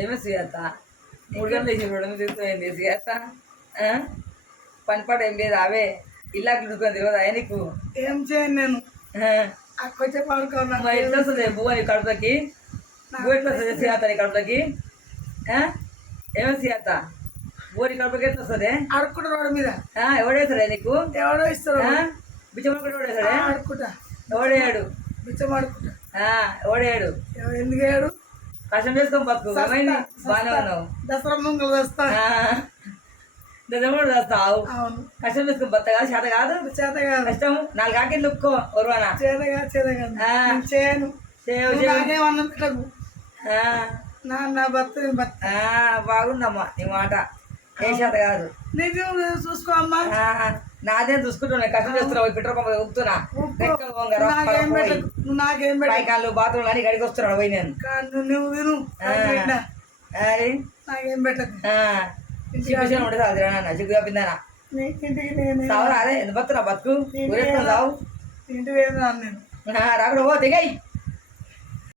ఏమో సుజాత 3 గంటలు వేసి 2 గంటలు తీసుకుపోయింది సుజాత. పని పాట ఏం లేదు అవే ఇల్లాకి డుకొని తెలియదు అయ్యా నీకు. ఏం చేయను నేను వచ్చే పడుకోను. మరి ఎట్లా వస్తుంది బువ్వ నీ కడుపులకి? బువ్వ ఎట్లా వస్తుంది సుజాత నీ కడుపులకి? ఏమో సుజాత బువ్వ నీ కడుపులకి ఎట్లా వస్తుంది? అడుక్కుంటారు రోడ్డు మీద. ఎవడేస్తాడే నీకు? ఎవడో ఇస్తారు బిచ్చమడుకుంటే ఎవడేస్తాడే? అడుక్కుంటా. ఎవడేయాడు? బిచ్చం అడుక్కుంటా. ఎవడేయాడు? ఎందుకు వేయడు? కష్టం చేసుకొని బతుకు. ఏమైంది? బాగానే ఉన్నావు. దసరా ముంగలు వస్తా. దశమూడు చేస్తావు. అవును. కష్టం చేసుకుని బత్త కాదు, చేత కాదు. చేత కాదు. కష్టం 4 ఆకిలు లుక్కో ఒరువానా. చేత కాదు, చేత కాదు. చేయను. నాకేమన్నా పెట్టకు. నా భర్త బాగుందమ్మా నీ మాట. ఏ చేత కాదు. నీకు చూసుకో అమ్మా. నాదేం చూసుకుంటున్నా, కష్టం చేస్తున్నావు. పెట్రోల్ పంప్ ఊపుతున్నా. నాకేం కాళ్ళు బాత్రూమ్ అని గడికి వస్తున్నాడు పోయి. నేను నువ్వు తిను. నాకేం పెట్టకు. సిగ్గుషన్ ఉంటే చాలు తిరగనన్న. సిగ్గు చెప్పిందనా సావు రాదే ఎందుకు బతున్నా బతుకు ఊరేసుకుని సావు. ఇంటికి నేను రాకుండా పో దిగాయి.